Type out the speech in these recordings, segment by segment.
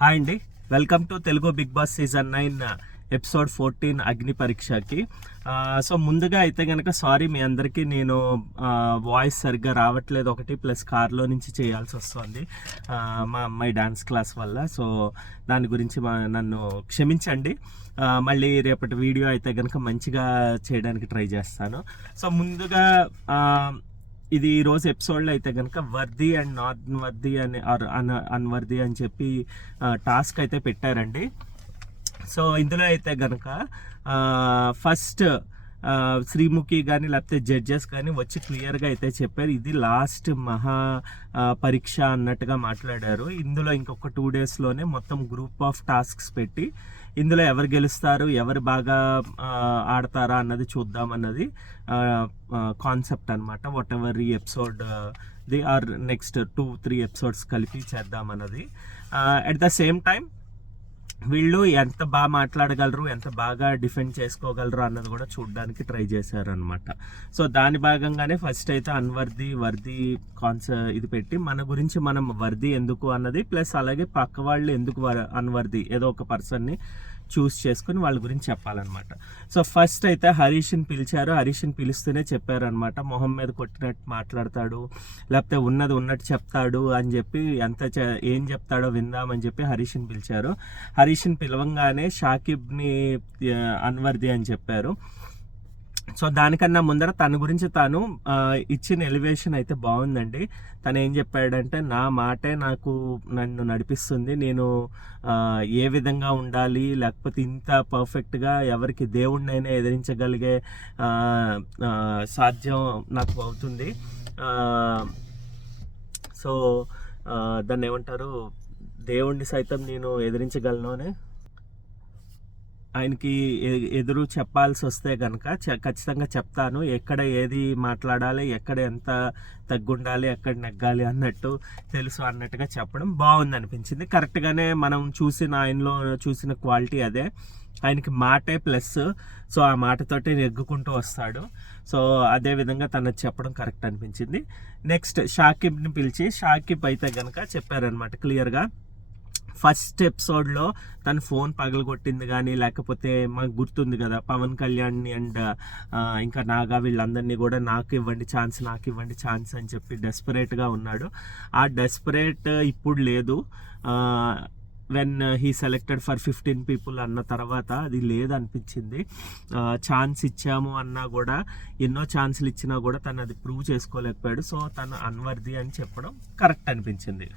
Hi అండి, welcome to Telugu Bigg Boss season 9 episode 14 అగ్ని పరీక్షకి. So ముందుగా అయితే కనుక సారీ మీ అందరికీ, నేను వాయిస్ సరిగ్గా రావట్లేదు ఒకటి, ప్లస్ కార్లో నుంచి చేయాల్సి వస్తుంది మా అమ్మాయి డాన్స్ క్లాస్ వల్ల. సో దాని గురించి నన్ను క్షమించండి. మళ్ళీ రేపటి వీడియో అయితే కనుక మంచిగా చేయడానికి ట్రై చేస్తాను. సో ముందుగా ఇది ఈరోజు ఎపిసోడ్లో అయితే కనుక వర్ది అండ్ నాట్ వర్ది అని అన్వర్ది అని చెప్పి టాస్క్ అయితే పెట్టారండి. సో ఇందులో అయితే కనుక ఫస్ట్ శ్రీముఖి కానీ లేకపోతే జడ్జెస్ కానీ వచ్చి క్లియర్గా అయితే చెప్పారు, ఇది లాస్ట్ మహా పరీక్ష అన్నట్టుగా మాట్లాడారు. ఇందులో ఇంకొక 2 డేస్లోనే మొత్తం గ్రూప్ ఆఫ్ టాస్క్స్ పెట్టి ఇందులో ఎవరు గెలుస్తారు, ఎవరు బాగా ఆడతారా అన్నది చూద్దామన్నది కాన్సెప్ట్ అనమాట. వాట్ ఎవర్ ఈ ఎపిసోడ్ ది ఆర్ నెక్స్ట్ 2-3 ఎపిసోడ్స్ కలిపి చేద్దామన్నది. అట్ ద సేమ్ టైం వీళ్ళు ఎంత బాగా మాట్లాడగలరు, ఎంత బాగా డిఫెండ్ చేసుకోగలరు అన్నది కూడా చూడడానికి ట్రై చేశారు అనమాట. సో దాని భాగంగానే ఫస్ట్ అయితే వర్ది ఇది పెట్టి మన గురించి మనం వర్ది ఎందుకు అన్నది, ప్లస్ అలాగే పక్క వాళ్ళు ఎందుకు అన్వర్ది, ఏదో ఒక పర్సన్ని చూస్ చేసుకుని వాళ్ళ గురించి చెప్పాలన్నమాట. సో ఫస్ట్ అయితే హరీష్ని పిలిచారు. హరీష్ని పిలుస్తూనే చెప్పారనమాట, మొహం మీద కొట్టినట్టు మాట్లాడతాడు, లేకపోతే ఉన్నది ఉన్నట్టు చెప్తాడు అని చెప్పి ఏం చెప్తాడో విందామని చెప్పి హరీష్ని పిలిచారు. హరీష్ని పిలవంగానే షాకిబ్ని అన్వర్ది అని చెప్పారు. సో దానికన్నా ముందర తన గురించి తాను ఇచ్చిన ఎలివేషన్ అయితే బాగుందండి. తను ఏం చెప్పాడంటే, నా మాటే నన్ను నడిపిస్తుంది, నేను ఏ విధంగా ఉండాలి, లేకపోతే ఇంత పర్ఫెక్ట్గా ఎవరికి దేవుడినైనా ఎదిరించగలిగే సాధ్యం నాకు అవుతుంది. సో దాన్ని ఏమంటారు, దేవుణ్ణి సైతం నేను ఎదిరించగలను అని ఆయనకి ఎదురు చెప్పాల్సి వస్తే కనుక ఖచ్చితంగా చెప్తాను, ఎక్కడ ఏది మాట్లాడాలి, ఎక్కడ ఎంత తగ్గుండాలి, ఎక్కడ నెగ్గాలి అన్నట్టు తెలుసు అన్నట్టుగా చెప్పడం బాగుంది అనిపించింది. కరెక్ట్గానే మనం ఆయనలో చూసిన క్వాలిటీ అదే, ఆయనకి మాటే ప్లస్. సో ఆ మాటతోటి నెగ్గుకుంటూ వస్తాడు. సో అదే విధంగా తను చెప్పడం కరెక్ట్ అనిపించింది. నెక్స్ట్ షాకిబ్ని పిలిచి షాకిబ్ అయితే కనుక చెప్పారనమాట క్లియర్గా, ఫస్ట్ ఎపిసోడ్లో తను ఫోన్ పగలగొట్టింది కానీ, లేకపోతే మనకు గుర్తుంది కదా పవన్ కళ్యాణ్ని అండ్ ఇంకా నాగా వీళ్ళందరినీ కూడా నాకు ఇవ్వండి ఛాన్స్ అని చెప్పి డెస్పరేట్గా ఉన్నాడు. ఆ డెస్పరేట్ ఇప్పుడు లేదు. When he selected for 15 people అన్న తర్వాత అది లేదనిపించింది. ఛాన్స్ ఇచ్చాము అన్నా కూడా, ఎన్నో ఛాన్సులు ఇచ్చినా కూడా తను అది ప్రూవ్ చేసుకోలేకపోయాడు. సో తను అన్వర్ది అని చెప్పడం కరెక్ట్ అనిపించింది.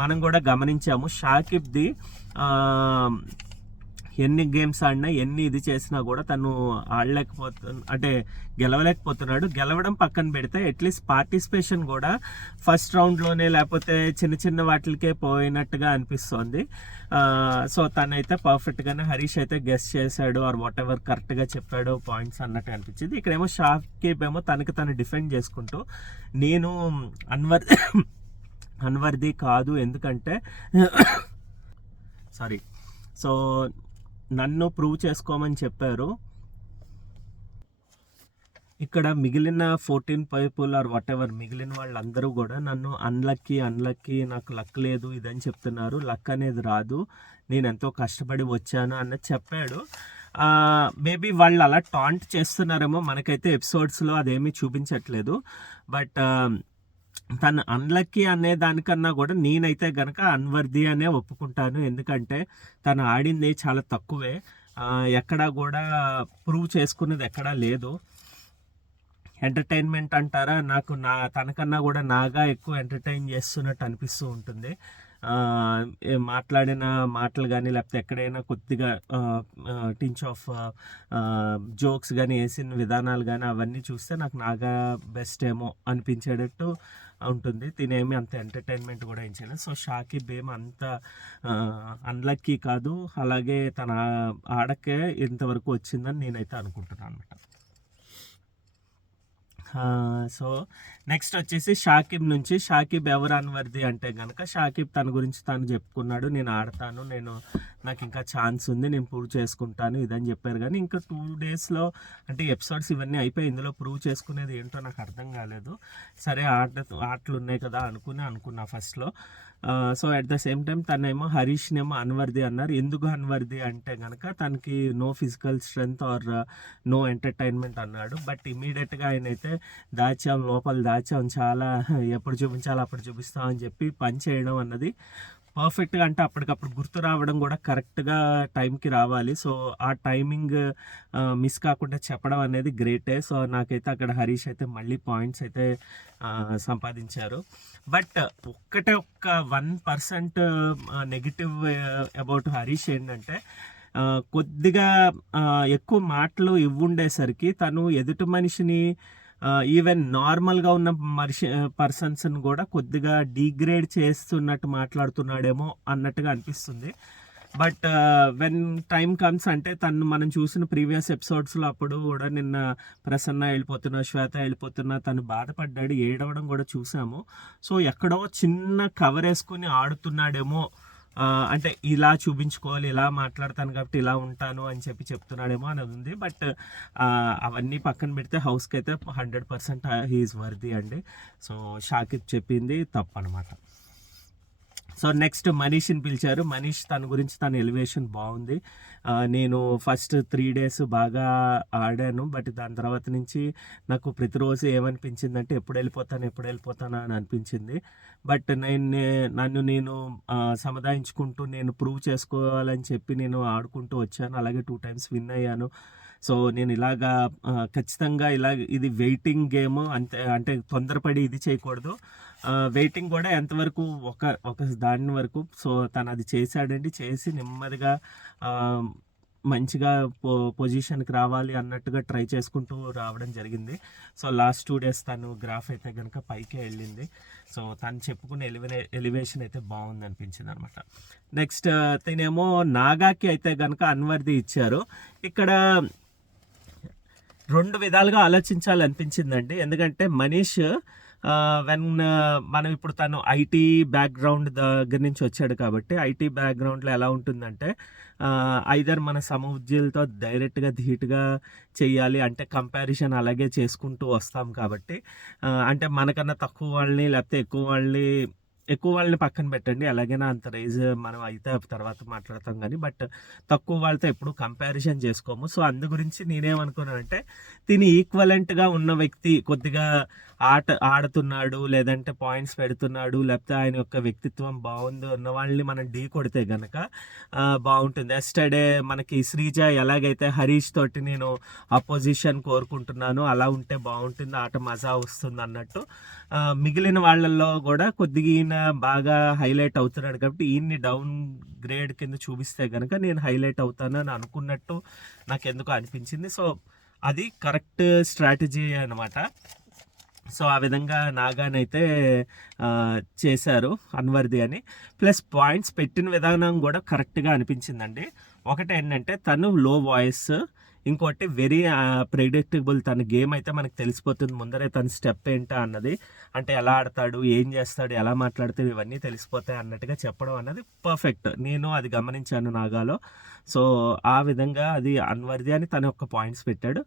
మనం కూడా గమనించాము షాకిబ్ది ఎన్ని గేమ్స్ ఆడినా, ఎన్ని ఇది చేసినా కూడా తను గెలవలేకపోతున్నాడు. గెలవడం పక్కన పెడితే అట్లీస్ట్ పార్టిసిపేషన్ కూడా ఫస్ట్ రౌండ్లోనే లేకపోతే చిన్న వాటికే పోయినట్టుగా అనిపిస్తోంది. సో తనైతే పర్ఫెక్ట్గానే హరీష్ అయితే గెస్ చేశాడు, ఆర్ వాట్ ఎవర్ కరెక్ట్గా చెప్పాడు పాయింట్స్ అన్నట్టు అనిపించింది. ఇక్కడేమో షాకిబ్ ఏమో తను డిఫెండ్ చేసుకుంటూ, నేను అన్వర్ది కాదు, ఎందుకంటే సారీ, సో నన్ను ప్రూవ్ చేసుకోమని చెప్పారు. ఇక్కడ మిగిలిన 14 people ఆర్ వాట్ ఎవర్ మిగిలిన వాళ్ళందరూ కూడా నన్ను అన్లక్కీ, నాకు లక్ లేదు ఇదని చెప్తున్నారు. లక్ అనేది రాదు, నేను ఎంతో కష్టపడి వచ్చాను అన్నది చెప్పాడు. మేబీ వాళ్ళు అలా టాంట్ చేస్తున్నారేమో, మనకైతే ఎపిసోడ్స్లో అదేమీ చూపించట్లేదు. బట్ తను అన్లక్కీ అనే దానికన్నా కూడా నేనైతే గనక అన్వర్ది అనే ఒప్పుకుంటాను. ఎందుకంటే తను ఆడింది చాలా తక్కువే, ఎక్కడా కూడా ప్రూవ్ చేసుకున్నది ఎక్కడా లేదు. ఎంటర్టైన్మెంట్ అంటారా, తనకన్నా కూడా నాగా ఎక్కువ ఎంటర్టైన్ చేస్తున్నట్టు అనిపిస్తూ ఉంటుంది. మాట్లాడిన మాటలు కానీ, లేకపోతే ఎక్కడైనా కొద్దిగా టించ్ ఆఫ్ జోక్స్ కానీ వేసిన విధానాలు కానీ అవన్నీ చూస్తే నాకు నాగా బెస్ట్ ఏమో అనిపించేటట్టు ఉంటుంది. తినేమి అంత ఎంటర్టైన్మెంట్ కూడా ఏం చేయలేదు. సో షాకిబ్ ఏమి అంత అన్లక్కీ కాదు, అలాగే తన ఆడకే ఇంతవరకు వచ్చిందని నేనైతే అనుకుంటున్నాను అనమాట. సో నెక్స్ట్ వచ్చేసి షాకిబ్ ఎవరు అన్వర్ది అంటే కనుక, షాకిబ్ తన గురించి తాను చెప్పుకున్నాడు, నేను ఆడతాను, నాకు ఇంకా ఛాన్స్ ఉంది, నేను ప్రూవ్ చేసుకుంటాను ఇదని చెప్పారు. కానీ ఇంకా 2 daysలో అంటే ఎపిసోడ్స్ ఇవన్నీ అయిపోయి ఇందులో ప్రూవ్ చేసుకునేది ఏంటో నాకు అర్థం కాలేదు. సరే ఆటలు ఉన్నాయి కదా అనుకున్నా ఫస్ట్లో. So at the same time తనేమో హరీష్నేమో అన్వర్ది అన్నారు. ఎందుకు అన్వర్ది అంటే కనుక తనకి no physical strength or no entertainment అన్నాడు. బట్ ఇమీడియట్గా ఆయన అయితే దాచాం, లోపల దాచాం, చాలా ఎప్పుడు చూపించాలో అప్పుడు చూపిస్తాం అని చెప్పి పని చేయడం అన్నది పర్ఫెక్ట్గా, అంటే అప్పటికప్పుడు గుర్తు రావడం కూడా కరెక్ట్గా టైంకి రావాలి. సో ఆ టైమింగ్ మిస్ కాకుండా చెప్పడం అనేది గ్రేటే. సో నాకైతే అక్కడ హరీష్ అయితే మళ్ళీ పాయింట్స్ అయితే సంపాదించారు. బట్ ఒక్క 1% నెగిటివ్ అబౌట్ హరీష్ ఏంటంటే కొద్దిగా ఎక్కువ మాటలు ఇవ్వుండేసరికి తను ఎదుటి మనిషిని ఈవెన్ నార్మల్గా ఉన్న పర్సన్స్ని కూడా కొద్దిగా డీగ్రేడ్ చేస్తున్నట్టు మాట్లాడుతున్నాడేమో అన్నట్టుగా అనిపిస్తుంది. బట్ వెన్ టైం కమ్స్ అంటే తను మనం చూసిన ప్రీవియస్ ఎపిసోడ్స్లో అప్పుడు కూడా నిన్న ప్రసన్న వెళ్ళిపోతున్నా, శ్వేత వెళ్ళిపోతున్నా, తను బాధపడ్డాడు, ఏడవడం కూడా చూసాము. సో ఎక్కడో చిన్న కవర్ వేసుకుని ఆడుతున్నాడేమో, అంటే ఇలా చూపించుకోవాలి, ఇలా మాట్లాడతాను కాబట్టి ఇలా ఉంటాను అని చెప్పి చెప్తున్నాడేమో అనేది ఉంది. బట్ అవన్నీ పక్కన పెడితే హౌస్కి అయితే 100% హీఈస్ వర్ది అండి. సో షాకిబ్ చెప్పింది తప్పు అనమాట. సో నెక్స్ట్ మనీష్ని పిలిచారు. మనీష్ తన గురించి తన ఎలివేషన్ బాగుంది. నేను ఫస్ట్ 3 days బాగా ఆడాను, బట్ దాని తర్వాత నుంచి నాకు ప్రతిరోజు ఏమనిపించిందంటే ఎప్పుడు వెళ్ళిపోతాను అని అనిపించింది. బట్ నన్ను నేను సముదాయించుకుంటూ నేను ప్రూవ్ చేసుకోవాలని చెప్పి నేను ఆడుకుంటూ వచ్చాను. అలాగే 2 times విన్ అయ్యాను. సో నేను ఇలాగా ఖచ్చితంగా ఇది వెయిటింగ్ గేమ్, అంతే, అంటే తొందరపడి ఇది చేయకూడదు. వెయిటింగ్ కూడా ఎంతవరకు ఒక దాని వరకు. సో తను అది చేశాడండి. చేసి నెమ్మదిగా మంచిగా పొజిషన్కి రావాలి అన్నట్టుగా ట్రై చేసుకుంటూ రావడం జరిగింది. సో లాస్ట్ 2 days తను గ్రాఫ్ అయితే కనుక పైకే వెళ్ళింది. సో తను చెప్పుకునే ఎలివేషన్ అయితే బాగుంది అనిపించింది అనమాట. నెక్స్ట్ తినేమో నాగాకి అయితే కనుక అన్వర్ది ఇచ్చారు. ఇక్కడ 2 విధాలుగా ఆలోచించాలనిపించిందండి. ఎందుకంటే మనీష్ మనం ఇప్పుడు తను ఐటీ బ్యాక్గ్రౌండ్ దగ్గర నుంచి వచ్చాడు కాబట్టి ఐటీ బ్యాక్గ్రౌండ్లో ఎలా ఉంటుందంటే ఐదర్ మన సమఉద్యోగులతో డైరెక్ట్గా ధీటుగా చెయ్యాలి, అంటే కంపారిజన్ అలాగే చేసుకుంటూ వస్తాం కాబట్టి, అంటే మనకన్నా తక్కువ వాళ్ళని లేకపోతే ఎక్కువ వాళ్ళని పక్కన పెట్టండి, ఎలాగైనా అంత రేజ్ మనం అయితే తర్వాత మాట్లాడతాం కానీ, బట్ తక్కువ వాళ్ళతో ఎప్పుడు కంపారిజన్ చేసుకోము. సో అందు గురించి నేనేమనుకున్నానంటే దీని ఈక్వలెంట్గా ఉన్న వ్యక్తి కొద్దిగా ఆడుతున్నాడు, లేదంటే పాయింట్స్ పెడుతున్నాడు, లేకపోతే ఆయన యొక్క వ్యక్తిత్వం బాగుంది ఉన్న వాళ్ళని మనం ఢీ కొడితే గనక బాగుంటుంది. ఎస్టర్డే మనకి శ్రీజ ఎలాగైతే హరీష్ తోటి నేను అపోజిషన్ కోరుకుంటున్నాను అలా ఉంటే బాగుంటుంది, ఆట మజా వస్తుంది అన్నట్టు మిగిలిన వాళ్ళల్లో కూడా కొద్దిగా ఈయన బాగా హైలైట్ అవుతున్నాడు కాబట్టి ఈయన్ని డౌన్ గ్రేడ్ కింద చూపిస్తే కనుక నేను హైలైట్ అవుతానని అనుకున్నట్టు నాకు ఎందుకు అనిపించింది. సో అది కరెక్ట్ స్ట్రాటజీ అనమాట. సో ఆ విధంగా నాగానైతే చేశారు అన్వర్ది అని. ప్లస్ పాయింట్స్ పెట్టిన విధానం కూడా కరెక్ట్గా అనిపించిందండి. ఒకటి ఏంటంటే తను లో వాయిస్, ఇంకోటి వెరీ ప్రెడిక్టబుల్. తన గేమ్ అయితే మనకు తెలిసిపోతుంది ముందరే, తన స్టెప్ ఏంటా అన్నది, అంటే ఎలా ఆడతాడు, ఏం చేస్తాడు, ఎలా మాట్లాడతాడు, ఇవన్నీ తెలిసిపోతాయి అన్నట్టుగా చెప్పడం అన్నది పర్ఫెక్ట్. నేను అది గమనించాను నాగాలో. సో ఆ విధంగా అది అన్వర్ది అని తను ఒక పాయింట్స్ పెట్టాడు.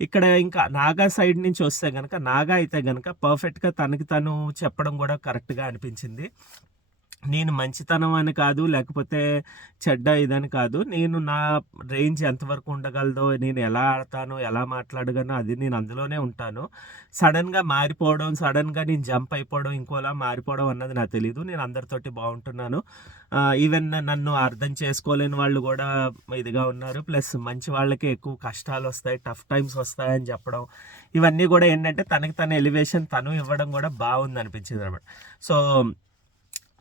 ఇక్కడ ఇంకా నాగా సైడ్ నుంచి వస్తే కనుక నాగా అయితే కనుక పర్ఫెక్ట్గా తనకి తను చెప్పడం కూడా కరెక్ట్గా అనిపించింది. నేను మంచితనం అని కాదు, లేకపోతే చెడ్డ ఇదని కాదు, నేను నా రేంజ్ ఎంతవరకు ఉండగలదో, నేను ఎలా ఆడతానో ఎలా మాట్లాడగానో అది నేను అందులోనే ఉంటాను. సడన్గా మారిపోవడం, సడన్గా నేను జంప్ అయిపోవడం, ఇంకోలా మారిపోవడం అన్నది నాకు తెలియదు. నేను అందరితోటి బాగుంటున్నాను. ఈవెన్ నన్ను అర్థం చేసుకోలేని వాళ్ళు కూడా ఇదిగా ఉన్నారు. ప్లస్ మంచి వాళ్ళకి ఎక్కువ కష్టాలు వస్తాయి, టఫ్ టైమ్స్ వస్తాయని చెప్పడం, ఇవన్నీ కూడా ఏంటంటే తనకి తన ఎలివేషన్ తను ఇవ్వడం కూడా బాగుంది అనిపించింది అనమాట. సో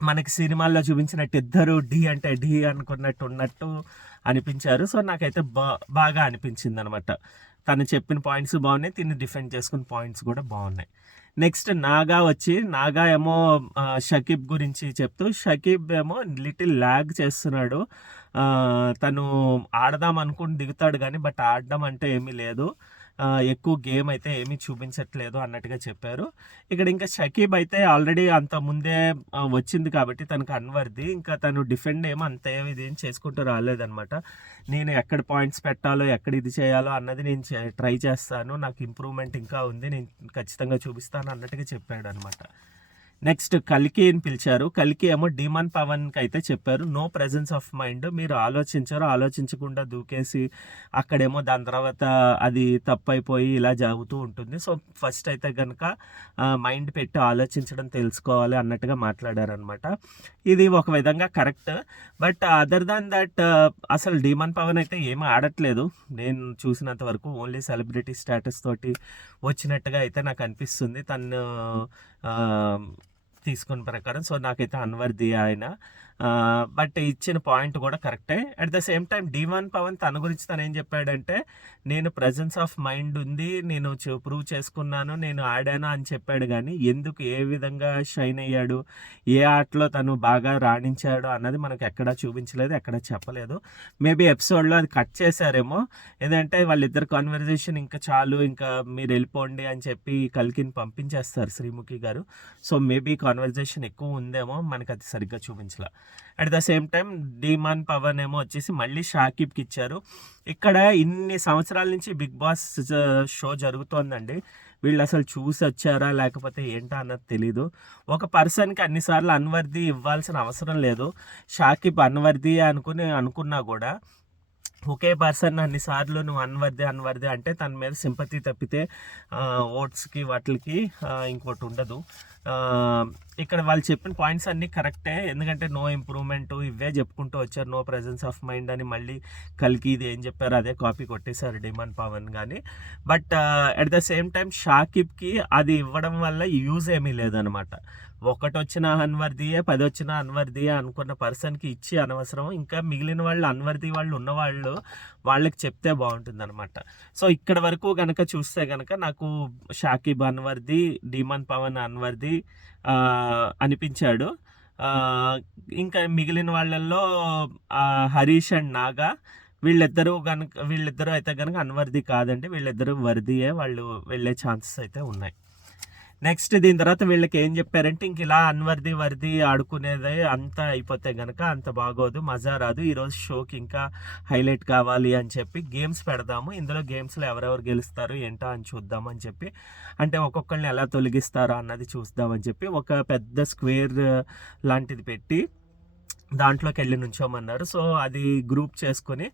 మనకి సినిమాల్లో చూపించినట్టు ఇద్దరు ఢీ అంటే ఢీ అనుకున్నట్టు ఉన్నట్టు అనిపించారు. సో నాకైతే బాగా అనిపించింది అనమాట. తను చెప్పిన పాయింట్స్ బాగున్నాయి, తిని డిఫెండ్ చేసుకున్న పాయింట్స్ కూడా బాగున్నాయి. నెక్స్ట్ నాగా ఏమో షకీబ్ గురించి చెప్తూ, షకీబ్ ఏమో లిటిల్ ల్యాగ్ చేస్తున్నాడు. తను ఆడదాం అనుకుని దిగుతాడు కానీ బట్ ఆడడం అంటే ఏమీ లేదు, ఎక్కువ గేమ్ అయితే ఏమీ చూపించట్లేదు అన్నట్టుగా చెప్పారు. ఇక్కడ ఇంకా షకీబ్ అయితే ఆల్రెడీ అంత ముందే వచ్చింది కాబట్టి తనకు అన్వర్ది, ఇంకా తను డిఫెండ్ ఏమో అంత ఇదేం చేసుకుంటూ రాలేదనమాట. నేను ఎక్కడ పాయింట్స్ పెట్టాలో, ఎక్కడ ఇది చేయాలో అన్నది నేను ట్రై చేస్తాను, నాకు ఇంప్రూవ్మెంట్ ఇంకా ఉంది, నేను ఖచ్చితంగా చూపిస్తాను అన్నట్టుగా చెప్పాడు అనమాట. నెక్స్ట్ కల్కిని పిలిచారు. కల్కి ఏమో డీమన్ పవన్కి అయితే చెప్పారు నో ప్రెజెన్స్ ఆఫ్ మైండ్, మీరు ఆలోచించకుండా దూకేసి అక్కడేమో దాని తర్వాత అది తప్పైపోయి ఇలా జరుగుతూ ఉంటుంది. సో ఫస్ట్ అయితే కనుక మైండ్ పెట్టి ఆలోచించడం తెలుసుకోవాలి అన్నట్టుగా మాట్లాడారనమాట. ఇది ఒక విధంగా correct. But other than that అసలు డీమన్ పవన్ అయితే ఏమీ ఆడట్లేదు నేను చూసినంత వరకు. ఓన్లీ సెలబ్రిటీ స్టేటస్ తోటి వచ్చినట్టుగా అయితే నాకు అనిపిస్తుంది తను తీసుకున్న ప్రకారం. సో నాకైతే అన్వర్ది ఆయన. బట్ ఇచ్చిన పాయింట్ కూడా కరెక్టే. At the same time demon Pawan తన గురించి తను ఏం చెప్పాడంటే నేను ప్రజెన్స్ ఆఫ్ మైండ్ ఉంది, నేను ప్రూవ్ చేసుకున్నాను, నేను ఆడాను అని చెప్పాడు. కానీ ఎందుకు ఏ విధంగా షైన్ అయ్యాడు, ఏ ఆటలో తను బాగా రాణించాడు అన్నది మనకు ఎక్కడా చూపించలేదు, ఎక్కడా చెప్పలేదు. మేబీ ఎపిసోడ్లో అది కట్ చేశారేమో, ఎందుకంటే వాళ్ళిద్దరు కాన్వర్జేషన్ ఇంకా చాలు, ఇంకా మీరు వెళ్ళిపోండి అని చెప్పి కల్కిని పంపించేస్తారు శ్రీముఖి గారు. సో మేబీ కాన్వర్జేషన్ ఎక్కువ ఉందేమో, మనకు అది సరిగ్గా చూపించలే. At the same time demon Pawan ఏమో వచ్చేసి మళ్ళీ షాకిబ్కి ఇచ్చారు. ఇక్కడ ఇన్ని సంవత్సరాల నుంచి బిగ్ బాస్ షో జరుగుతోందండి, వీళ్ళు అసలు చూసి వచ్చారా లేకపోతే ఏంటా అన్నది తెలీదు. ఒక పర్సన్కి అన్నిసార్లు అన్వర్ది ఇవ్వాల్సిన అవసరం లేదు. షాకిబ్ అన్వర్ది అనుకున్నా కూడా ఒకే పర్సన్ అన్నిసార్లు నువ్వు అన్వర్ది అంటే తన మీద సింపతి తప్పితే ఓట్స్కి వాటికి ఇంకోటి ఉండదు. ఇక్కడ వాళ్ళు చెప్పిన పాయింట్స్ అన్నీ కరెక్టే, ఎందుకంటే నో ఇంప్రూవ్మెంట్ ఇవే చెప్పుకుంటూ వచ్చారు, నో ప్రెజెన్స్ ఆఫ్ మైండ్ అని. మళ్ళీ కల్కి ఇది ఏం చెప్పారు అదే కాపీ కొట్టేశారు డీమన్ పవన్ కానీ. But at the same time షాకిబ్కి అది ఇవ్వడం వల్ల యూజ్ ఏమీ లేదనమాట. ఒకటి వచ్చిన అన్వర్దియే 10 వచ్చిన అన్వర్దియే అనుకున్న పర్సన్కి ఇచ్చి అనవసరం. ఇంకా మిగిలిన వాళ్ళు అన్వర్ది వాళ్ళు ఉన్నవాళ్ళు వాళ్ళకి చెప్తే బాగుంటుంది అనమాట. సో ఇక్కడ వరకు కనుక చూస్తే కనుక నాకు షాకిబ్ అన్వర్ది, డీమన్ పవన్ అన్వర్ది అనిపించాడు. ఇంకా మిగిలిన వాళ్ళల్లో హరీష్ అండ్ నాగా వీళ్ళిద్దరూ అయితే కనుక అన్వర్ది కాదండి, వీళ్ళిద్దరూ వర్దియే, వాళ్ళు వెళ్ళే ఛాన్సెస్ అయితే ఉన్నాయి. నెక్స్ట్ దీని తర్వాత వీళ్ళకి ఏం చెప్పారంటే ఇంక ఇలా వర్ది ఆడుకునేది అంతా అయిపోతే కనుక అంత బాగోదు, మజా రాదు, ఈరోజు షోకి ఇంకా హైలైట్ కావాలి అని చెప్పి గేమ్స్ పెడదాము, ఇందులో గేమ్స్లో ఎవరెవరు గెలుస్తారు ఏంటో అని చూద్దామని చెప్పి, అంటే ఒక్కొక్కరిని ఎలా తొలగిస్తారో అన్నది చూద్దామని చెప్పి ఒక పెద్ద స్క్వేర్ లాంటిది పెట్టి దాంట్లోకి వెళ్ళి నుంచోమన్నారు. సో అది గ్రూప్ చేసుకొని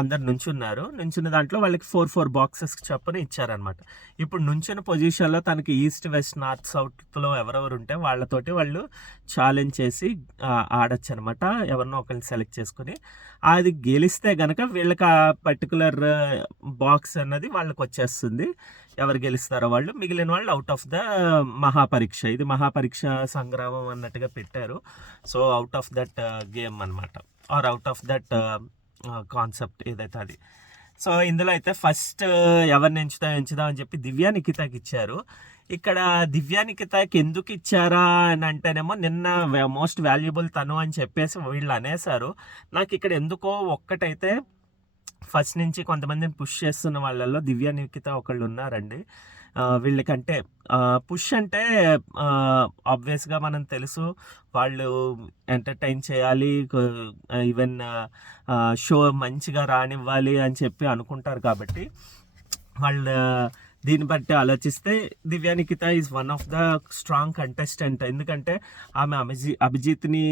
అందరు నుంచున్న దాంట్లో వాళ్ళకి 4 బాక్సెస్ చొప్పున ఇచ్చారనమాట. ఇప్పుడు నుంచున్న పొజిషన్లో తనకి ఈస్ట్ వెస్ట్ నార్త్ సౌత్లో ఎవరెవరు ఉంటే వాళ్ళతోటి వాళ్ళు ఛాలెంజ్ చేసి ఆడచ్చు అనమాట, ఎవరినో ఒకరిని సెలెక్ట్ చేసుకుని. అది గెలిస్తే గనక వీళ్ళకి ఆ పర్టికులర్ బాక్స్ అన్నది వాళ్ళకి వచ్చేస్తుంది, ఎవరు గెలుస్తారో వాళ్ళు. మిగిలిన వాళ్ళు అవుట్ ఆఫ్ ద మహాపరీక్ష, ఇది మహాపరీక్ష సంగ్రామం అన్నట్టుగా పెట్టారు. So out of that game అనమాట, or out of that concept ఏదైతే అది. సో ఇందులో అయితే ఫస్ట్ ఎవరిని ఎంచుదాం అని చెప్పి దివ్య నిఖితకి ఇచ్చారు. ఇక్కడ దివ్య నిఖితకి ఎందుకు ఇచ్చారా అని అంటేనేమో నిన్న మోస్ట్ వాల్యుబుల్ తను అని చెప్పేసి వీళ్ళు అనేసారు. నాకు ఇక్కడ ఎందుకో ఒక్కటైతే ఫస్ట్ నుంచి కొంతమందిని పుష్ చేస్తున్న వాళ్ళల్లో దివ్య నిఖిత ఒకళ్ళు ఉన్నారండి. వీళ్ళకంటే పుష్ అంటే ఆబ్వియస్గా మనం తెలుసు, వాళ్ళు ఎంటర్టైన్ చేయాలి, ఈవెన్ షో మంచిగా రానివ్వాలి అని చెప్పి అనుకుంటారు. కాబట్టి వాళ్ళు దీన్ని బట్టి ఆలోచిస్తే Divya Nikhita is one of the strong contestant. ఎందుకంటే ఆమె అభిజిత్ని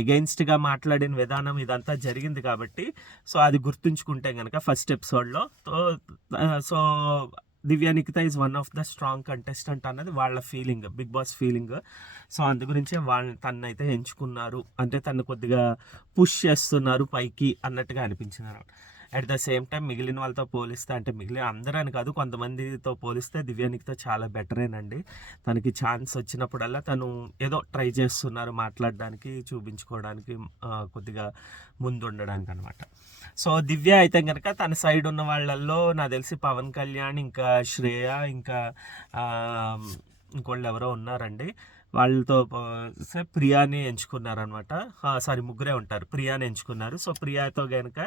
ఎగెయిన్స్ట్గా మాట్లాడిన విధానం ఇదంతా జరిగింది కాబట్టి. సో అది గుర్తుంచుకుంటే కనుక ఫస్ట్ ఎపిసోడ్లో so Divya Nikhita is one of the strong contestant అన్నది వాళ్ళ feeling, Bigg Boss feeling. So అందు గురించే తను అయితే ఎంచుకున్నారు, అంటే తను కొద్దిగా పుష్ చేస్తున్నారు పైకి అన్నట్టుగా అనిపించింది. అట్ ద సేమ్ టైం మిగిలిన వాళ్ళతో పోలిస్తే, అంటే మిగిలిన అందరని కాదు కొంతమందితో పోలిస్తే దివ్య నిఖిత చాలా బెటరేనండి. తనకి ఛాన్స్ వచ్చినప్పుడల్లా తను ఏదో ట్రై చేస్తున్నారు మాట్లాడడానికి, చూపించుకోవడానికి, కొద్దిగా ముందు ఉండడానికి అనమాట. సో దివ్య అయితే కనుక తన సైడ్ ఉన్న వాళ్ళల్లో నాకు తెలిసి పవన్ కళ్యాణ్, ఇంకా శ్రేయ, ఇంకా ఇంకోళ్ళు ఎవరో ఉన్నారండి, వాళ్ళతో ప్రియాని ఎంచుకున్నారనమాట. ముగ్గురే ఉంటారు, ప్రియాని ఎంచుకున్నారు. సో ప్రియాతో కనుక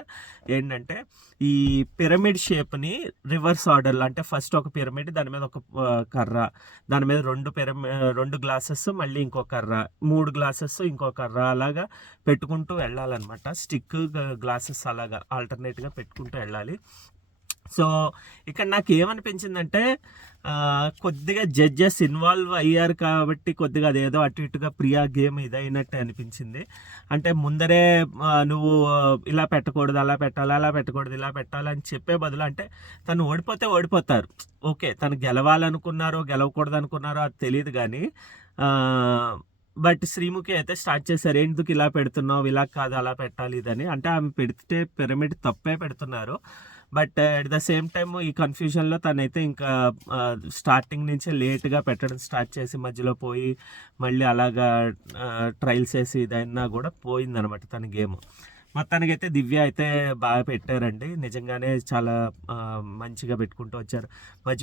ఏంటంటే ఈ పిరమిడ్ షేప్ని రివర్స్ ఆర్డర్లో, అంటే ఫస్ట్ ఒక పిరమిడ్, దాని మీద ఒక కర్ర, దాని మీద 2 గ్లాసెస్, మళ్ళీ ఇంకో కర్ర, 3 గ్లాసెస్, ఇంకో కర్ర, అలాగా పెట్టుకుంటూ వెళ్ళాలన్నమాట. స్టిక్ గ్లాసెస్ అలాగా ఆల్టర్నేట్గా పెట్టుకుంటూ వెళ్ళాలి. సో ఇక్కడ నాకు ఏమనిపించిందంటే కొద్దిగా జడ్జెస్ ఇన్వాల్వ్ అయ్యారు కాబట్టి కొద్దిగా అదేదో అటు ఇటుగా ప్రియా గేమ్ ఇదైనట్టు అనిపించింది. అంటే ముందరే నువ్వు ఇలా పెట్టకూడదు, అలా పెట్టాలి, అలా పెట్టకూడదు, ఇలా పెట్టాలి అని చెప్పే బదులు, అంటే తను ఓడిపోతే ఓడిపోతారు, ఓకే, తను గెలవాలనుకున్నారో గెలవకూడదు అనుకున్నారో అది తెలియదు కానీ బట్ శ్రీముఖి అయితే స్టార్ట్ చేశారు, ఎందుకు ఇలా పెడుతున్నావు, ఇలా కాదు అలా పెట్టాలి ఇదని. అంటే ఆమె పెడితే పిరమిడ్ తప్పే పెడుతున్నారు. But at the same time ఈ కన్ఫ్యూజన్లో తనైతే ఇంకా స్టార్టింగ్ నుంచే లేట్గా పెట్టడం స్టార్ట్ చేసి మధ్యలో పోయి మళ్ళీ అలాగా ట్రయల్స్ వేసి ఇదైనా కూడా పోయిందనమాట తన గేమ్. మొత్తానికైతే దివ్య అయితే బాగా పెట్టారండి, నిజంగానే చాలా మంచిగా పెట్టుకుంటూ వచ్చారు.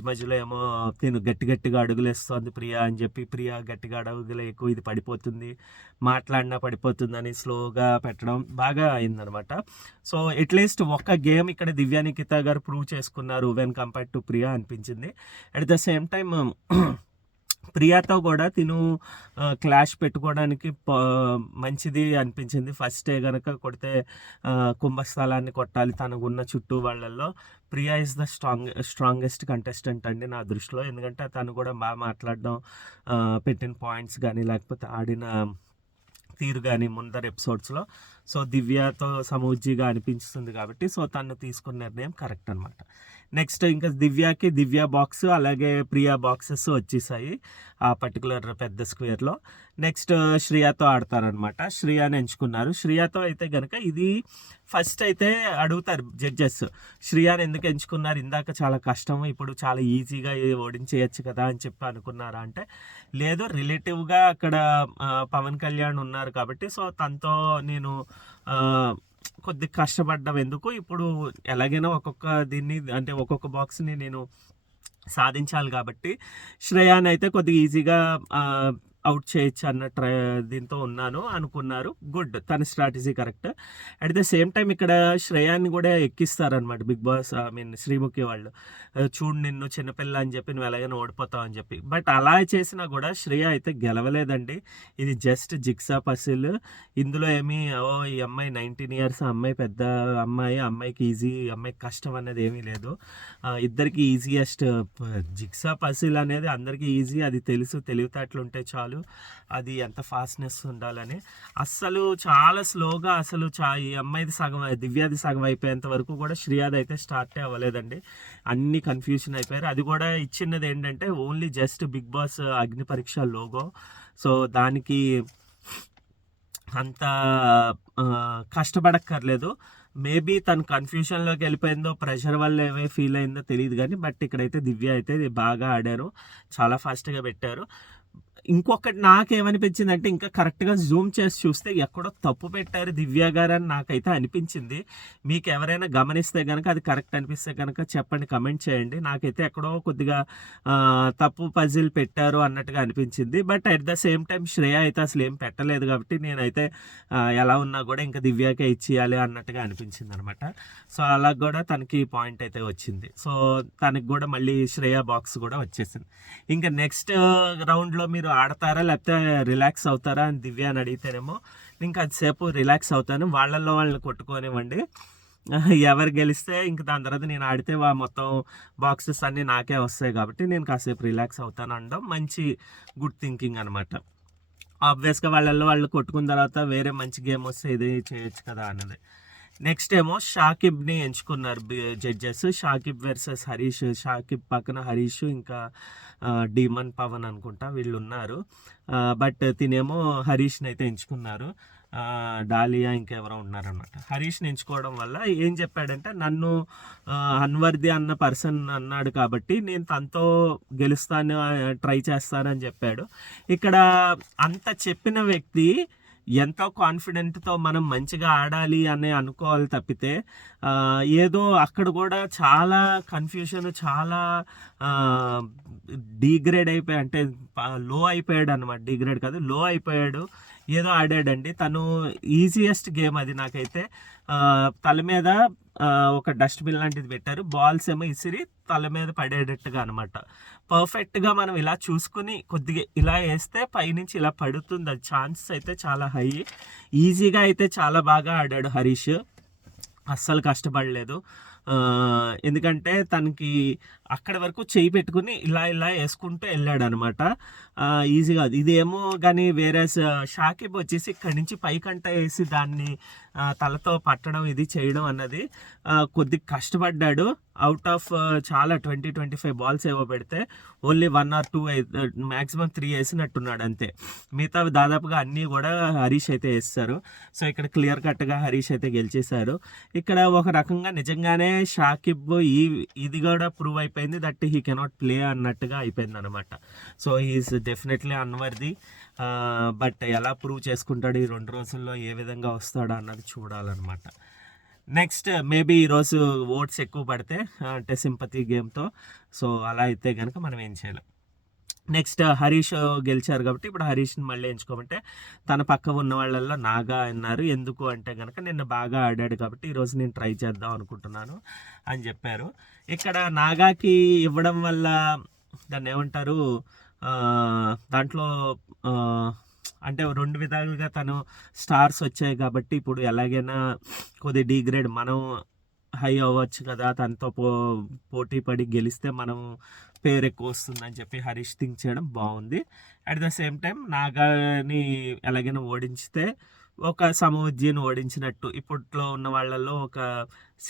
మధ్యలో ఏమో తిను గట్టిగా అడుగులేస్తుంది ప్రియా అని చెప్పి, ప్రియా గట్టిగా అడుగులే ఎక్కువ ఇది పడిపోతుంది, మాట్లాడినా పడిపోతుంది అని స్లోగా పెట్టడం బాగా అయిందనమాట. సో అట్లీస్ట్ ఒక్క గేమ్ ఇక్కడ దివ్య నిఖిత గారు ప్రూవ్ చేసుకున్నారు వెన్ కంపేర్ టు ప్రియా అనిపించింది. అట్ ద సేమ్ టైమ్ ప్రియాతో కూడా తిను క్లాష్ పెట్టుకోవడానికి మంచిది అనిపించింది. ఫస్ట్ డే కనుక కొడితే కుంభస్థలాన్ని కొట్టాలి తనకున్న చుట్టూ వాళ్ళల్లో. Priya is the strongest contestant అండి నా దృష్టిలో. ఎందుకంటే తను కూడా బాగా మాట్లాడడం, పెట్టిన పాయింట్స్ కానీ లేకపోతే ఆడిన తీరు కానీ ముందర ఎపిసోడ్స్లో. సో దివ్యతో సమూజ్జిగా అనిపిస్తుంది కాబట్టి సో తను తీసుకున్న నిర్ణయం కరెక్ట్ అనమాట. నెక్స్ట్ ఇంకా దివ్యాకి దివ్య బాక్స్ అలాగే ప్రియా బాక్సెస్ వచ్చేసాయి ఆ పర్టికులర్ పెద్ద స్క్వేర్లో. నెక్స్ట్ శ్రియతో ఆడతారనమాట. శ్రియాని ఎంచుకున్నారు. శ్రియతో అయితే కనుక ఇది ఫస్ట్ అయితే అడుగుతారు జడ్జెస్, శ్రియాని ఎందుకు ఎంచుకున్నారు, ఇందాక చాలా కష్టం ఇప్పుడు చాలా ఈజీగా ఓడించేయచ్చు కదా అని చెప్పి అనుకున్నారా అంటే లేదు, రిలేటివ్గా అక్కడ పవన్ కళ్యాణ్ ఉన్నారు కాబట్టి సో తనతో నేను కొద్ది కష్టపడ్డం ఎందుకు, ఇప్పుడు ఎలాగైనా దీన్ని అంటే ఒక్కొక్క బాక్స్ని నేను సాధించాలి కాబట్టి శ్రేయాని అయితే కొద్దిగా ఈజీగా అవుట్ చేయొచ్చు అన్న దీంతో ఉన్నాను అనుకున్నారు. గుడ్, తన strategy correct. At the same time ఇక్కడ శ్రేయాన్ని కూడా ఎక్కిస్తారనమాట బిగ్ బాస్, శ్రీముఖి వాళ్ళు. చూడు నిన్ను చిన్నపిల్ల అని చెప్పి నువ్వు ఎలాగైనా ఓడిపోతావు అని చెప్పి. బట్ అలా చేసినా కూడా శ్రేయ అయితే గెలవలేదండి. ఇది జస్ట్ జిగ్సా పసిల్. ఇందులో ఏమీ ఈ అమ్మాయి 19 years, అమ్మాయి పెద్ద అమ్మాయికి ఈజీ, అమ్మాయికి కష్టం అనేది ఏమీ లేదు. ఇద్దరికి ఈజియెస్ట్ జిగ్సా పసిల్ అనేది అందరికీ ఈజీ, అది తెలుసు, తెలివితేటలు ఉంటే చాలు. అది ఎంత ఫాస్ట్నెస్ ఉండాలని. అస్సలు చాలా స్లోగా అసలు ఈ అమ్మాయిది సగం, దివ్యాది సగం అయిపోయేంత వరకు కూడా శ్రియాది అయితే స్టార్టే అవ్వలేదండి. అన్ని కన్ఫ్యూజన్ అయిపోయారు. అది కూడా ఇచ్చినది ఏంటంటే ఓన్లీ జస్ట్ బిగ్ బాస్ అగ్ని పరీక్ష లోగో. సో దానికి అంత కష్టపడక్కర్లేదు. మేబీ తను కన్ఫ్యూషన్లోకి వెళ్ళిపోయిందో, ప్రెషర్ వల్ల ఏమై ఫీల్ అయిందో తెలియదు కానీ బట్ ఇక్కడైతే దివ్య అయితే బాగా ఆడారు, చాలా ఫాస్ట్గా పెట్టారు. ఇంకొకటి నాకేమనిపించింది అంటే ఇంకా కరెక్ట్గా జూమ్ చేసి చూస్తే ఎక్కడో తప్పు పెట్టారు దివ్య గారు అని నాకైతే అనిపించింది. మీకు ఎవరైనా గమనిస్తే కనుక అది కరెక్ట్ అనిపిస్తే కనుక చెప్పండి, కమెంట్ చేయండి. నాకైతే ఎక్కడో కొద్దిగా తప్పు పజిల్ పెట్టారు అన్నట్టుగా అనిపించింది. But at the same time Shreya అయితే అసలు ఏం పెట్టలేదు కాబట్టి నేనైతే ఎలా ఉన్నా కూడా ఇంకా దివ్యకే ఇచ్చేయాలి అన్నట్టుగా అనిపించింది అనమాట. సో అలా కూడా తనకి పాయింట్ అయితే వచ్చింది. సో తనకి కూడా మళ్ళీ శ్రేయ బాక్స్ కూడా వచ్చేసింది. ఇంకా నెక్స్ట్ రౌండ్లో మీరు ఆడతారా లేకపోతే రిలాక్స్ అవుతారా అని దివ్య అని అడిగితేనేమో ఇంకా అదిసేపు రిలాక్స్ అవుతాను, వాళ్ళని కొట్టుకోనివ్వండి, ఎవరు గెలిస్తే ఇంక దాని తర్వాత నేను ఆడితే మొత్తం బాక్సెస్ అన్నీ నాకే వస్తాయి కాబట్టి నేను కాసేపు రిలాక్స్ అవుతాను అనడం మంచి గుడ్ థింకింగ్ అనమాట. ఆబ్వియస్గా వాళ్ళు కొట్టుకున్న తర్వాత వేరే మంచి గేమ్ వస్తే ఇది చేయొచ్చు కదా అన్నది. నెక్స్ట్ ఏమో షాకిబ్ని ఎంచుకున్నారు జడ్జెస్. షాకిబ్ వర్సెస్ హరీష్. షాకిబ్ పక్కన హరీష్ ఇంకా డీమన్ పవన్ అనుకుంటా వీళ్ళు ఉన్నారు. బట్ తినేమో హరీష్ని అయితే ఎంచుకున్నారు. డాలియా ఇంకెవరో ఉన్నారనమాట. హరీష్ని ఎంచుకోవడం వల్ల ఏం చెప్పాడంటే నన్ను అన్వర్ది అన్న పర్సన్ అన్నాడు కాబట్టి నేను తనతో గెలుస్తాను, ట్రై చేస్తానని చెప్పాడు. ఇక్కడ అంత చెప్పిన వ్యక్తి ఎంతో కాన్ఫిడెంట్తో మనం మంచిగా ఆడాలి అని అనుకోవాలి తప్పితే ఏదో అక్కడ కూడా చాలా కన్ఫ్యూషన్, చాలా డీగ్రేడ్ అయిపోయి, అంటే లో అయిపోయాడు అనమాట. డీగ్రేడ్ కాదు, లో అయిపోయాడు, ఏదో ఆడాడండి తను. ఈజియెస్ట్ గేమ్ అది. నాకైతే తల మీద ఒక డస్ట్బిన్ లాంటిది పెట్టారు, బాల్స్ ఏమో ఇసిరి తల మీద పడేటట్టుగా అనమాట. పర్ఫెక్ట్గా మనం ఇలా చూసుకుని కొద్దిగా ఇలా వేస్తే పైనుంచి ఇలా పడుతుంది, అది ఛాన్సెస్ అయితే చాలా హై. ఈజీగా అయితే చాలా బాగా ఆడాడు హరీష్, అస్సలు కష్టపడలేదు. ఎందుకంటే తనకి అక్కడి వరకు చేయి పెట్టుకుని ఇలా ఇలా వేసుకుంటూ వెళ్ళాడు అనమాట. ఈజీగా ఇదేమో కానీ వేరే షాకిబ్ వచ్చేసి ఇక్కడి నుంచి పైకంట వేసి దాన్ని తలతో పట్టడం ఇది చేయడం అన్నది కొద్దిగా కష్టపడ్డాడు. అవుట్ ఆఫ్ చాలా 20-25 బాల్స్ ఏవో పెడితే ఓన్లీ 1 or 2 మ్యాక్సిమం 3 వేసినట్టున్నాడు అంతే. మిగతా దాదాపుగా అన్నీ కూడా హరీష్ అయితే వేస్తారు. సో ఇక్కడ క్లియర్ కట్గా హరీష్ అయితే గెలిచేశారు. ఇక్కడ ఒక రకంగా నిజంగానే షాకిబ్ ఇది కూడా ప్రూవ్ అయిపోయింది దట్ హీ కెనాట్ ప్లే అన్నట్టుగా అయిపోయింది అనమాట. So he's definitely unworthy. But ఎలా ప్రూవ్ చేసుకుంటాడు ఈ 2 రోజుల్లో, ఏ విధంగా వస్తాడో అన్నది చూడాలన్నమాట. నెక్స్ట్ మేబీ ఈరోజు ఓట్స్ ఎక్కువ పడితే అంటే సింపతి గేమ్తో, సో అలా అయితే కనుక మనం ఏం చేయలేం. నెక్స్ట్ హరీష్ గెలిచారు కాబట్టి ఇప్పుడు హరీష్ని మళ్ళీ ఎంచుకోమంటే తన పక్క ఉన్న వాళ్ళల్లో నాగా అన్నారు. ఎందుకు అంటే కనుక నిన్న బాగా ఆడాడు కాబట్టి ఈరోజు నేను ట్రై చేద్దాం అనుకుంటున్నాను అని చెప్పారు. ఇక్కడ నాగాకి ఇవ్వడం వల్ల దాన్ని ఏమంటారు, దాంట్లో అంటే 2 విధాలుగా తను స్టార్స్ వచ్చాయి కాబట్టి ఇప్పుడు ఎలాగైనా కొద్ది డిగ్రేడ్ మనం హై అవ్వచ్చు కదా, తనతో పోటీ పడి గెలిస్తే మనం పేరు ఎక్కువ వస్తుందని చెప్పి హరీష్ థింక్ చేయడం బాగుంది. అట్ ద సేమ్ టైం నాగాని ఎలాగైనా ఓడించితే ఒక సమవుజ్జీని ఓడించినట్టు ఇప్పట్లో ఉన్న వాళ్ళల్లో ఒక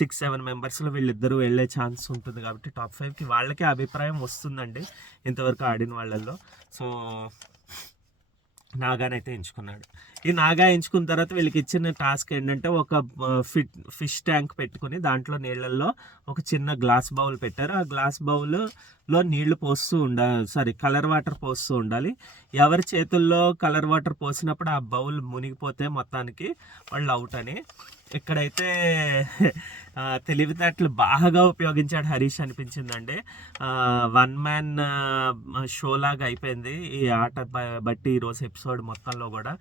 6-7 మెంబర్స్లో వీళ్ళిద్దరూ వెళ్ళే ఛాన్స్ ఉంటుంది కాబట్టి టాప్ 5కి వాళ్ళకే అభిప్రాయం వస్తుందండి ఇంతవరకు ఆడిన వాళ్ళల్లో. సో నాగానైతే ఎంచుకున్నాడు. ఈ నాగా ఎంచుకున్న తర్వాత వీళ్ళకి ఇచ్చిన టాస్క్ ఏంటంటే ఒక ఫిష్ ట్యాంక్ పెట్టుకుని దాంట్లో నీళ్ళల్లో ఒక చిన్న గ్లాస్ బౌల్ పెట్టారు. ఆ గ్లాస్ బౌల్లో నీళ్లు పోస్తూ ఉండాలి, కలర్ వాటర్ పోస్తూ ఉండాలి. ఎవరి చేతుల్లో కలర్ వాటర్ పోసినప్పుడు ఆ బౌల్ మునిగిపోతే మొత్తానికి వాళ్ళు అవుట్ అని. ఇక్కడైతే తెలివితేటలు బాగా ఉపయోగించాడు హరీష్ అనిపించిందండి. 1 man షో లాగా అయిపోయింది ఈ ఆట బట్టి ఈరోజు ఎపిసోడ్ మొత్తంలో కూడా.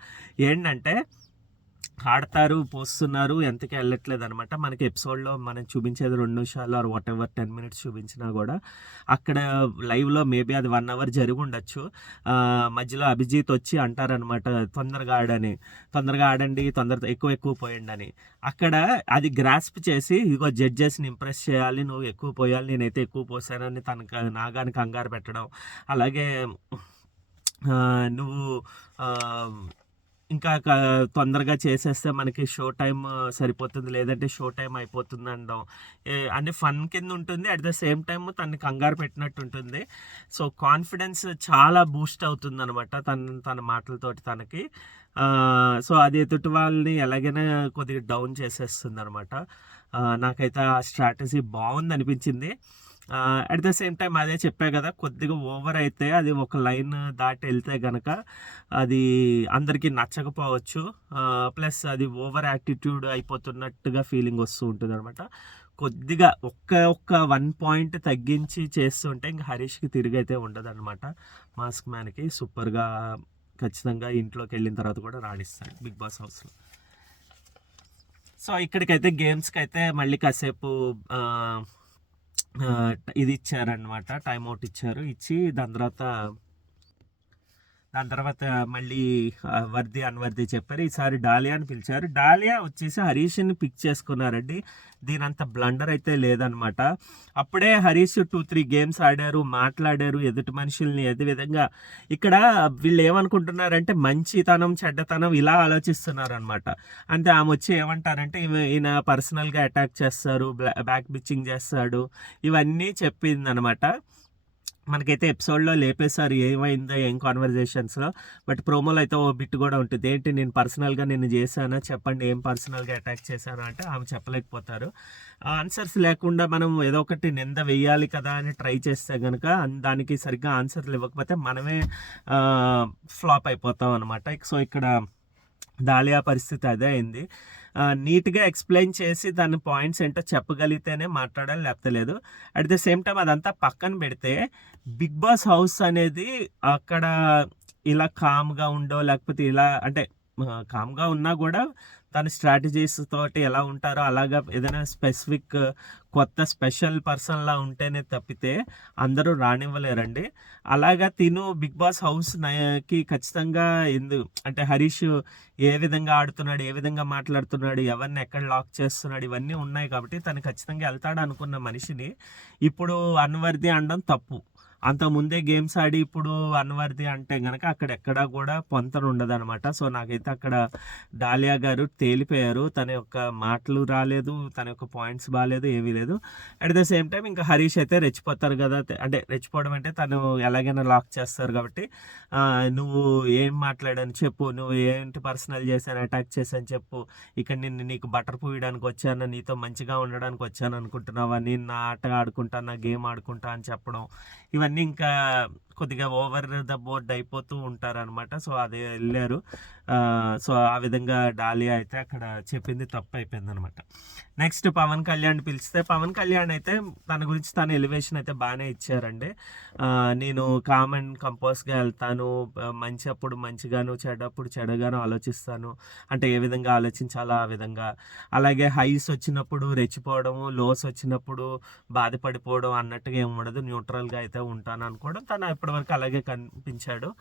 ఏంటంటే ఆడతారు, పోస్తున్నారు, ఎంతకీ వెళ్ళట్లేదు అనమాట. మనకి ఎపిసోడ్లో మనం చూపించేది 2 నిమిషాలు ఆర్ వాట్ ఎవర్ 10 minutes చూపించినా కూడా అక్కడ లైవ్లో మేబీ అది 1 hour జరిగి ఉండొచ్చు. మధ్యలో అభిజిత్ వచ్చి అంటారనమాట తొందరగా ఆడండి, తొందరగా ఎక్కువ పోయండి అని. అక్కడ అది గ్రాస్ప్ చేసి ఇగో జడ్జెస్ని ఇంప్రెస్ చేయాలి, నువ్వు ఎక్కువ పోయాలి, నేనైతే ఎక్కువ పోసానని నాగానికి కంగారు పెట్టడం. అలాగే నువ్వు ఇంకా తొందరగా చేసేస్తే మనకి షో టైం సరిపోతుంది, లేదంటే షో టైం అయిపోతుంది అనడం అంటే ఫన్ కింద ఉంటుంది. అట్ ద సేమ్ టైం తనని కంగారు పెట్టినట్టు ఉంటుంది. సో కాన్ఫిడెన్స్ చాలా బూస్ట్ అవుతుంది అనమాట తన మాటలతోటి తనకి. సో అది ఎదుటి వాళ్ళని ఎలాగైనా కొద్దిగా డౌన్ చేసేస్తుంది అనమాట. నాకైతే ఆ స్ట్రాటజీ బాగుంది అనిపించింది. అట్ ద సేమ్ టైం అదే చెప్పా కదా, కొద్దిగా ఓవర్ అయితే అది ఒక లైన్ దాటి వెళ్తే కనుక అది అందరికీ నచ్చకపోవచ్చు. ప్లస్ అది ఓవర్ యాటిట్యూడ్ అయిపోతున్నట్టుగా ఫీలింగ్ వస్తూ ఉంటుంది అనమాట. కొద్దిగా ఒక్క 1 point తగ్గించి చేస్తుంటే ఇంకా హరీష్కి తిరిగి అయితే ఉండదు అనమాట. మాస్క్ మ్యాన్కి సూపర్గా ఖచ్చితంగా ఇంట్లోకి వెళ్ళిన తర్వాత కూడా రాణిస్తాడు బిగ్ బాస్ హౌస్లో. సో ఇక్కడికైతే గేమ్స్కి అయితే మళ్ళీ కాసేపు ఇది ఇచ్చారనమాట, టైంఅవుట్ ఇచ్చి దాని తర్వాత మళ్ళీ వర్ది అన్వర్ది చెప్పారు. ఈసారి డాలియా అని పిలిచారు. డాలియా వచ్చేసి హరీష్ని పిక్ చేసుకున్నారండి. దీని అంత బ్లండర్ అయితే లేదనమాట. అప్పుడే హరీష్ 2-3 games ఆడారు, మాట్లాడారు ఎదుటి మనుషుల్ని. అదే విధంగా ఇక్కడ వీళ్ళు ఏమనుకుంటున్నారంటే మంచితనం చెడ్డతనం ఇలా ఆలోచిస్తున్నారు అనమాట. అంటే ఆమె వచ్చి ఏమంటారంటే ఈయన పర్సనల్గా అటాక్ చేస్తారు, బ్యాక్ బిచ్చింగ్ చేస్తాడు, ఇవన్నీ చెప్పింది అనమాట. మనకైతే ఎపిసోడ్లో లేపేశారు ఏమైందో ఏం కాన్వర్జేషన్స్లో. బట్ ప్రోమోలో అయితే ఓ బిట్ కూడా ఉంటుంది, ఏంటి నేను పర్సనల్గా నిన్ను చేశానా చెప్పండి, ఏం పర్సనల్గా అటాక్ చేశాను అంటే ఆమె చెప్పలేకపోతారు. ఆన్సర్స్ లేకుండా మనం ఏదో ఒకటి నింద వేయాలి కదా అని ట్రై చేస్తే కనుక దానికి సరిగ్గా ఆన్సర్లు ఇవ్వకపోతే మనమే ఫ్లాప్ అయిపోతాం అనమాట. సో ఇక్కడ డాలియా పరిస్థితి అదే అయింది. నీట్గా ఎక్స్ప్లెయిన్ చేసి దాని పాయింట్స్ ఏంటో చెప్పగలిగితేనే మాట్లాడాలి, లేకపోతే లేదు. అట్ ద సేమ్ టైం అదంతా పక్కన పెడితే బిగ్ బాస్ హౌస్ అనేది అక్కడ ఇలా కామ్గా ఉండో లేకపోతే ఇలా అంటే కామ్గా ఉన్నా కూడా తన స్ట్రాటజీస్ తోటి ఎలా ఉంటారో అలాగా ఏదైనా స్పెసిఫిక్ కొత్త స్పెషల్ పర్సన్లా ఉంటేనే తప్పితే అందరూ రానివ్వలేరండి. అలాగా తిను బిగ్ బాస్ హౌస్కి ఖచ్చితంగా అంటే హరీష్ ఏ విధంగా ఆడుతున్నాడు, ఏ విధంగా మాట్లాడుతున్నాడు, ఎవరిని ఎక్కడ లాక్ చేస్తున్నాడు, ఇవన్నీ ఉన్నాయి కాబట్టి తను ఖచ్చితంగా వెళ్తాడు అనుకున్న మనిషిని ఇప్పుడు అన్వర్ది అనడం తప్పు. అంత ముందే గేమ్స్ ఆడి ఇప్పుడు అన్వర్ది అంటే కనుక అక్కడ ఎక్కడా కూడా పొంతన ఉండదు అనమాట. సో నాకైతే అక్కడ డాలియా గారు తేలిపోయారు. తన యొక్క మాటలు రాలేదు, తన యొక్క పాయింట్స్ బాగాలేదు, ఏమీ లేదు. అట్ ద సేమ్ టైం ఇంకా హరీష్ అయితే రెచ్చిపోతారు కదా, అంటే రెచ్చిపోవడం అంటే తను ఎలాగైనా లాక్ చేస్తారు కాబట్టి నువ్వు ఏం మాట్లాడని చెప్పు, నువ్వు ఏంటి పర్సనల్ చేశాను, అటాక్ చేశాను చెప్పు, ఇక్కడ నీకు బటర్ పూయడానికి వచ్చాను, నీతో మంచిగా ఉండడానికి వచ్చాను అనుకుంటున్నావా, నేను నా ఆట ఆడుకుంటా, నా గేమ్ ఆడుకుంటా అని చెప్పడం, ఇవన్నీ ఇంకా కొద్దిగా ఓవర్ ద బోర్డ్ అయిపోతూ ఉంటారనమాట. సో అదే వెళ్ళారు. సో ఆ విధంగా డాలియా అయితే అక్కడ చెప్పింది తప్పు అయిపోయింది అనమాట. నెక్స్ట్ పవన్ కళ్యాణ్ పిలిస్తే పవన్ కళ్యాణ్ అయితే తన గురించి తన ఎలివేషన్ అయితే బాగానే ఇచ్చారండి. నేను కామ్ అండ్ కంపోజ్గా వెళ్తాను, మంచి అప్పుడు మంచిగాను, చెడప్పుడు చెడగాను ఆలోచిస్తాను, అంటే ఏ విధంగా ఆలోచించాలో ఆ విధంగా. అలాగే హైస్ వచ్చినప్పుడు రెచ్చిపోవడము, లోస్ వచ్చినప్పుడు బాధపడిపోవడం అన్నట్టుగా ఏమి ఉండదు, న్యూట్రల్గా అయితే ఉంటాను అనుకోవడం తను ఇప్పటివరకు అలాగే కనిపించాడు.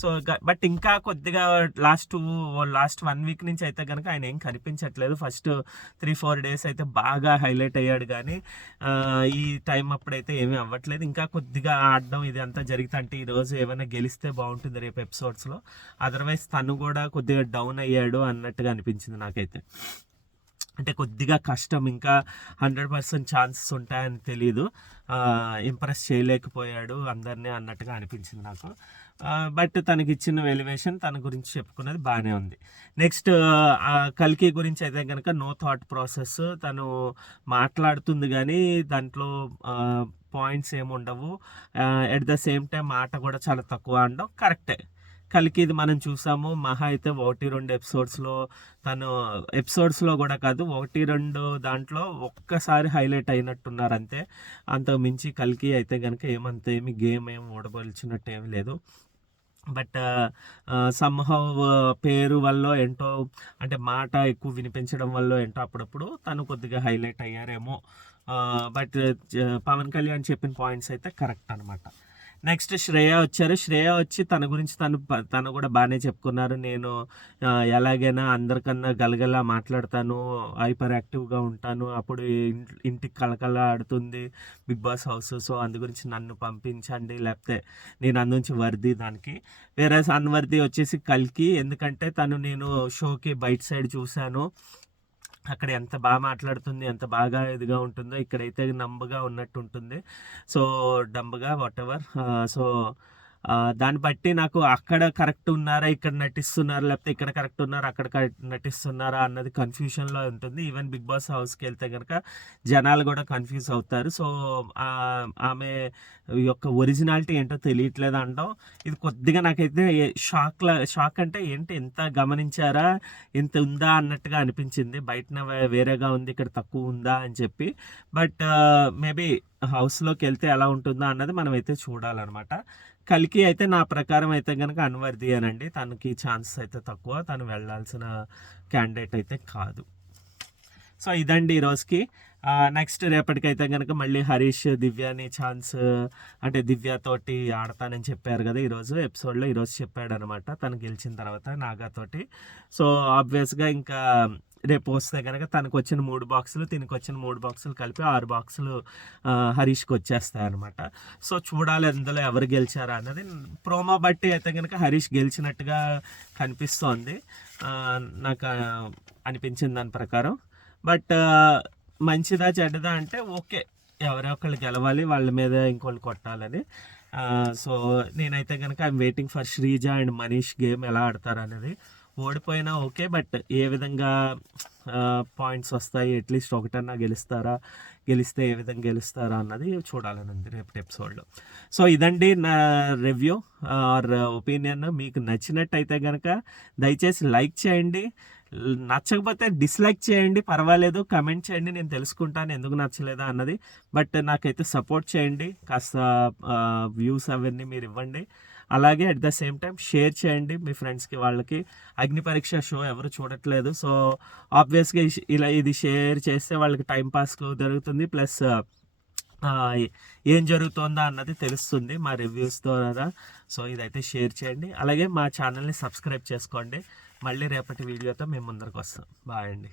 సో బట్ ఇంకా కొద్దిగా లాస్ట్ 1 వీక్ నుంచి అయితే కనుక ఆయన ఏం కనిపించట్లేదు. ఫస్ట్ 3-4 డేస్ అయితే బాగా హైలైట్ అయ్యాడు, కానీ ఈ టైం అప్పుడైతే ఏమీ అవ్వట్లేదు. ఇంకా కొద్దిగా ఆడడం ఇది అంతా జరిగితే, అంటే ఈరోజు ఏమైనా గెలిస్తే బాగుంటుంది రేపు ఎపిసోడ్స్లో, అదర్వైజ్ తను కూడా కొద్దిగా డౌన్ అయ్యాడు అన్నట్టుగా అనిపించింది నాకైతే. అంటే కొద్దిగా కష్టం, ఇంకా 100% ఛాన్సెస్ ఉంటాయని తెలీదు, ఇంప్రెస్ చేయలేకపోయాడు అందరినీ అన్నట్టుగా అనిపించింది నాకు. బట్ తనకి ఇచ్చిన ఎలివేషన్ తన గురించి చెప్పుకున్నది బాగానే ఉంది. నెక్స్ట్ కల్కి గురించి అయితే కనుక నో థాట్ ప్రాసెస్, తను మాట్లాడుతుంది కానీ దాంట్లో పాయింట్స్ ఏమి ఉండవు. ఎట్ ద సేమ్ టైం మాట కూడా చాలా తక్కువ అనడం కరెక్టే. కలికి ఇది మనం చూసాము, మహా అయితే 1-2 ఎపిసోడ్స్లో, తను ఎపిసోడ్స్లో కూడా కాదు 1-2 దాంట్లో ఒక్కసారి హైలైట్ అయినట్టున్నారు అంతే. అంతకు మించి కలికి అయితే కనుక ఏమి గేమ్ ఏమి ఓడబోల్చినట్టు ఏమి లేదు. బట్ సమ్హౌ పేరు వల్ల ఏంటో, అంటే మాట ఎక్కువ వినిపించడం వల్ల ఏంటో అప్పుడప్పుడు తను కొద్దిగా హైలైట్ అయ్యారేమో. బట్ పవన్ కళ్యాణ్ చెప్పిన పాయింట్స్ అయితే కరెక్ట్ అనమాట. నెక్స్ట్ శ్రేయ వచ్చారు. శ్రేయ వచ్చి తన గురించి తను కూడా బాగానే చెప్పుకున్నారు. నేను ఎలాగైనా అందరికన్నా గలగలా మాట్లాడతాను, హైపర్ యాక్టివ్గా ఉంటాను, అప్పుడు ఇంటికి కలకల ఆడుతుంది బిగ్ బాస్ హౌస్, సో అందు గురించి నన్ను పంపించండి, లేకపోతే నేను అందుంచి వర్ది దానికి. వేరే అన్వర్ది వచ్చేసి కల్కి, ఎందుకంటే నేను షోకి బయట సైడ్ చూశాను, అక్కడ ఎంత బాగా మాట్లాడుతుంది, ఎంత బాగా ఇదిగా ఉంటుందో, ఇక్కడైతే నంబగా ఉన్నట్టు ఉంటుంది, సో డంబగా వాటెవర్. సో దాన్ని బట్టి నాకు అక్కడ కరెక్ట్ ఉన్నారా, ఇక్కడ నటిస్తున్నారా, లేకపోతే ఇక్కడ కరెక్ట్ ఉన్నారా, అక్కడ నటిస్తున్నారా అన్నది కన్ఫ్యూషన్లో ఉంటుంది. ఈవెన్ బిగ్ బాస్ హౌస్కి వెళ్తే కనుక జనాలు కూడా కన్ఫ్యూజ్ అవుతారు. సో ఆమె యొక్క ఒరిజినాలిటీ ఏంటో తెలియట్లేదు అనడం ఇది కొద్దిగా నాకైతే షాక్ అంటే ఏంటి, ఎంత గమనించారా, ఎంత ఉందా అన్నట్టుగా అనిపించింది. బయటన వేరేగా ఉంది, ఇక్కడ తక్కువ ఉందా అని చెప్పి. బట్ మేబీ హౌస్లోకి వెళ్తే ఎలా ఉంటుందో అన్నది మనం అయితే చూడాలన్నమాట. కలికి అయితే నా ప్రకారం అయితే కనుక అన్వర్ది అనండి, తనకి ఛాన్సెస్ అయితే తక్కువ, తను వెళ్ళాల్సిన క్యాండిడేట్ అయితే కాదు. సో ఇదండి ఈరోజుకి. నెక్స్ట్ రేపటికైతే కనుక మళ్ళీ హరీష్ దివ్యాని ఛాన్స్, అంటే దివ్యతోటి ఆడతానని చెప్పారు కదా ఈరోజు ఎపిసోడ్లో, ఈరోజు చెప్పాడు అనమాట తను గెలిచిన తర్వాత నాగాతోటి. సో ఆబ్వియస్గా ఇంకా రేపు వస్తే కనుక తనకు వచ్చిన 3 బాక్సులు, తినకు వచ్చిన 3 బాక్సులు కలిపి 6 బాక్సులు హరీష్కి వచ్చేస్తాయి అనమాట. సో చూడాలి అందులో ఎవరు గెలిచారా అన్నది. ప్రోమో బట్టి అయితే కనుక హరీష్ గెలిచినట్టుగా కనిపిస్తోంది, నాకు అనిపించింది దాని ప్రకారం. బట్ మంచిదా చెడ్డదా అంటే ఓకే, ఎవరో ఒకళ్ళు గెలవాలి, వాళ్ళ మీద ఇంకోళ్ళు కొట్టాలని. సో నేనైతే కనుక I'm waiting for Sreeja and Manish game ఎలా ఆడతారు అనేది. ఓడిపోయినా ఓకే, బట్ ఏ విధంగా పాయింట్స్ వస్తాయి, అట్లీస్ట్ ఒకటన్నా గెలిస్తే ఏ విధంగా గెలుస్తారా అన్నది చూడాలని ఉంది రేపటి ఎపిసోడ్లో. సో ఇదండి నా రివ్యూ ఆర్ ఒపీనియన్. మీకు నచ్చినట్టయితే కనుక దయచేసి లైక్ చేయండి, నచ్చకపోతే డిస్లైక్ చేయండి, పర్వాలేదు, కమెంట్ చేయండి, నేను తెలుసుకుంటాను ఎందుకు నచ్చలేదా అన్నది. బట్ నాకైతే సపోర్ట్ చేయండి, కాస్త వ్యూస్ అవన్నీ మీరు ఇవ్వండి. అలాగే at the same time share చేయండి మీ ఫ్రెండ్స్కి, వాళ్ళకి. అగ్ని పరీక్ష షో ఎవరు చూడట్లేదు, సో ఆబ్వియస్గా ఇలా ఇది షేర్ చేస్తే వాళ్ళకి టైంపాస్లో జరుగుతుంది, ప్లస్ ఏం జరుగుతుందా అన్నది తెలుస్తుంది మా రివ్యూస్ ద్వారా. సో ఇదైతే షేర్ చేయండి, అలాగే మా ఛానల్ని సబ్స్క్రైబ్ చేసుకోండి. మళ్ళీ రేపటి వీడియోతో మేము ముందరకు వస్తాం. బాయ్ అండి.